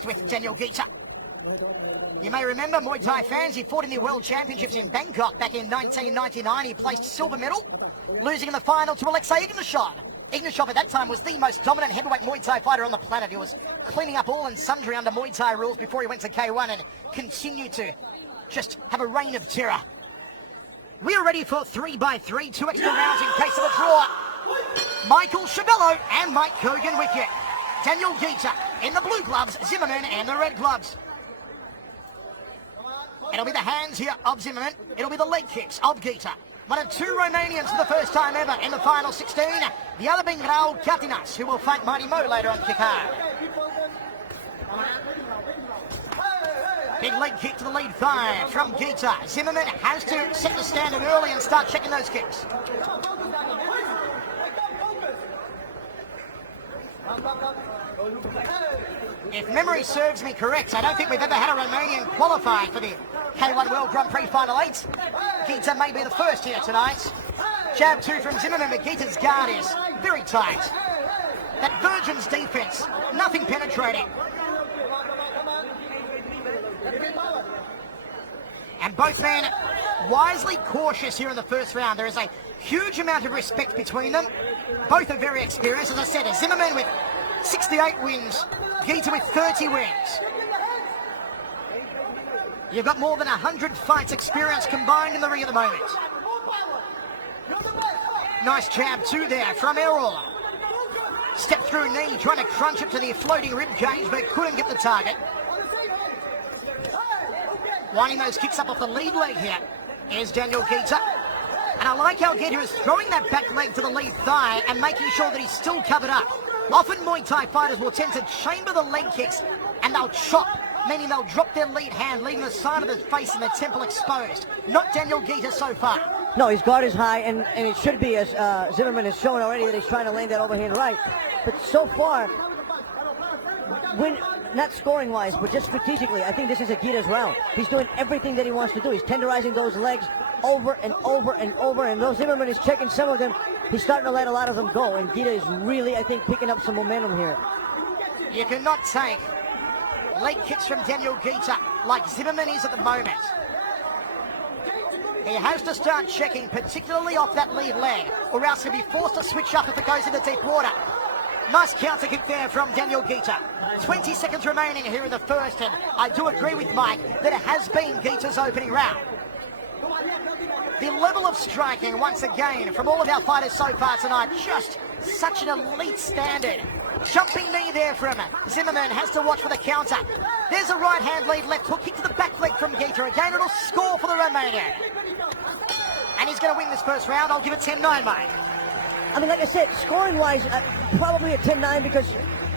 impressed with Daniel GHITA. You may remember, Muay Thai fans, he fought in the World Championships in Bangkok back in 1999. He placed silver medal, losing in the final to Alexei Ignashov. Ignashov at that time was the most dominant heavyweight Muay Thai fighter on the planet. He was cleaning up all and sundry under Muay Thai rules before he went to K1 and continued to just have a reign of terror. We are ready for 3x3, 2 extra rounds in case of a draw. Michael Chavello and Mike Kogan with you. Daniel GHITA in the blue gloves, Zimmerman in the red gloves. It'll be the hands here of Zimmerman. It'll be the leg kicks of GHITA. One of 2 Romanians for the first time ever in the final 16. The other being Raul Catinas, who will fight Mighty Mo later on Kikar. Big leg kick to the lead thigh from GHITA. Zimmerman has to set the standard early and start checking those kicks. If memory serves me correct, I don't think we've ever had a Romanian qualify for the K1 World Grand Prix Final 8. GHITA may be the first here tonight. Jab 2 from Zimmerman, but GHITA's guard is very tight. That Virgin's defense, nothing penetrating. And both men wisely cautious here in the first round. There is a huge amount of respect between them. Both are very experienced. As I said, Zimmerman with 68 wins, GHITA with 30 wins. You've got more than 100 fights experience combined in the ring at the moment. Nice jab 2 there from Errol. Step through knee, trying to crunch it to the floating rib cage, but couldn't get the target. Winding those kicks up off the lead leg here is Daniel GHITA. And I like how GHITA is throwing that back leg to the lead thigh and making sure that he's still covered up. Often Muay Thai fighters will tend to chamber the leg kicks and they'll chop, meaning they'll drop their lead hand, leaving the side of the face and the temple exposed. Not Daniel GHITA so far. No, his guard is high, and it should be, as Zimmerman has shown already, that he's trying to land that overhand right. But so far, when not scoring-wise, but just strategically, I think this is a GHITA's round. He's doing everything that he wants to do. He's tenderizing those legs over and over and over, and though Zimmerman is checking some of them, he's starting to let a lot of them go, and GHITA is really, I think, picking up some momentum here. You cannot take leg kicks from Daniel GHITA like Zimmerman is at the moment. He has to start checking, particularly off that lead leg, or else he'll be forced to switch up if it goes into deep water. Nice counter kick there from Daniel GHITA. 20 seconds remaining here in the first, and I do agree with Mike that it has been GHITA's opening round. The level of striking, once again, from all of our fighters so far tonight, just such an elite standard. Jumping knee there from Zimmerman, has to watch for the counter. There's a right hand lead left hook kick to the back leg from GHITA. Again, it'll score for the Romanian. And he's going to win this first round. I'll give it 10-9, Mike. I mean, like I said, scoring-wise, probably a 10-9 because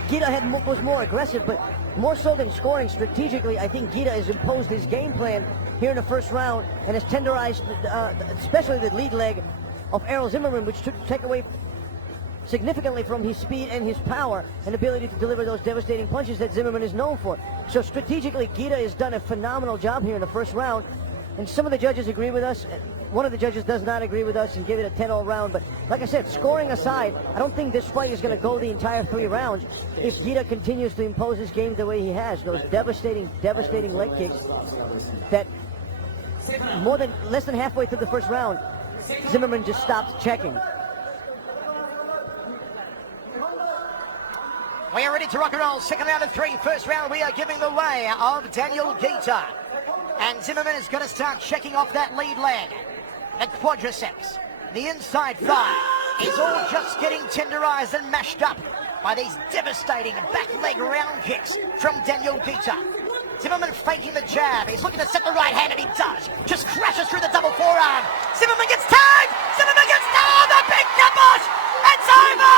GHITA was more aggressive, but more so than scoring strategically, I think GHITA has imposed his game plan here in the first round and has tenderized, especially the lead leg of Errol Zimmerman, which took away significantly from his speed and his power and ability to deliver those devastating punches that Zimmerman is known for. So strategically, GHITA has done a phenomenal job here in the first round, and some of the judges agree with us. One of the judges does not agree with us and give it a 10-0 round. But like I said, scoring aside, I don't think this fight is going to go the entire 3 rounds if GHITA continues to impose his game the way he has. Those devastating leg kicks that less than halfway through the first round, Zimmerman just stopped checking. We are ready to rock and roll. Second round of 3. First round, we are giving the way of Daniel GHITA. And Zimmerman is going to start checking off that lead leg. The quadriceps, the inside thigh, is all just getting tenderized and mashed up by these devastating back leg round kicks from Daniel GHITA. Zimmerman faking the jab. He's looking to set the right hand, and he does. Just crashes through the double forearm. Zimmerman gets tagged! Zimmerman gets tagged! The big kibosh! It's over!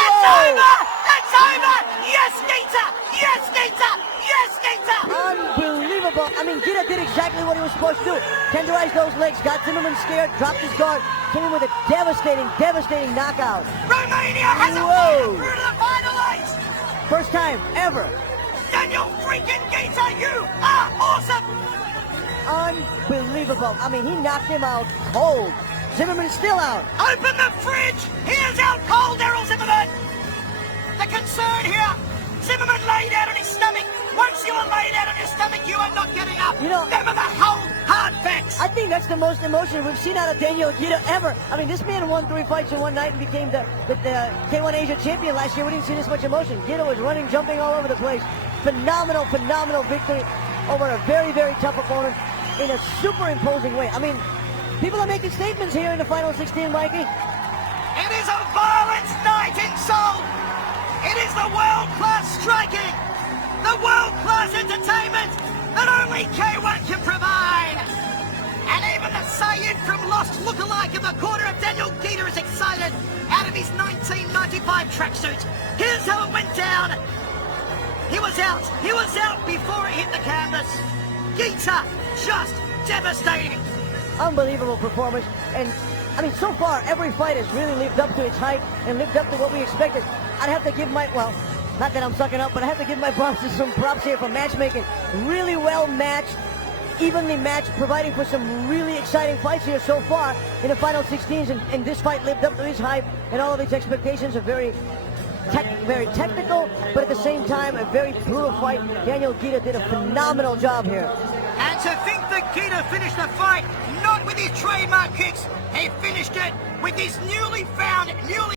It's over! It's over! Yes, GHITA! Yes, GHITA! Yes, GHITA! Unbelievable. I mean, GHITA did exactly what he was supposed to do. Tenderized those legs, got Zimmerman scared, dropped his guard, came in with a devastating knockout. Romania has a fight through to the final 8! First time ever. Daniel freaking GHITA, you are awesome! Unbelievable. I mean, he knocked him out cold. Zimmerman is still out. Open the fridge! He is out cold, Errol Zimmerman! The concern here, Zimmerman laid out on his stomach, you are laying out on your stomach, you are not getting up. You know, them are the whole hard facts. I think that's the most emotion we've seen out of Daniel GHITA ever. I mean, this man won 3 fights in one night and became the K1 Asia champion last year. We didn't see this much emotion. GHITA was running, jumping all over the place. Phenomenal, phenomenal victory over a very, very tough opponent in a super imposing way. I mean, people are making statements here in the final 16, Mikey. It is a violent night in Seoul. It is the world-class striking, the world-class entertainment that only K1 can provide. And even the Sayed from Lost lookalike in the corner of Daniel GHITA is excited out of his 1995 tracksuit. Here's how it went down. He was out before it hit the canvas. GHITA just devastating. Unbelievable performance. And I mean, so far, every fight has really lived up to its hype and lived up to what we expected. I'd have to give well, not that I'm sucking up, but I have to give my bosses some props here for matchmaking. Really well matched, evenly matched, providing for some really exciting fights here so far in the final 16s. And this fight lived up to its hype and all of its expectations. A very technical, but at the same time, a very brutal fight. Daniel GHITA did a phenomenal job here. And to think that GHITA finished the fight not with his trademark kicks, he finished it with his newly found,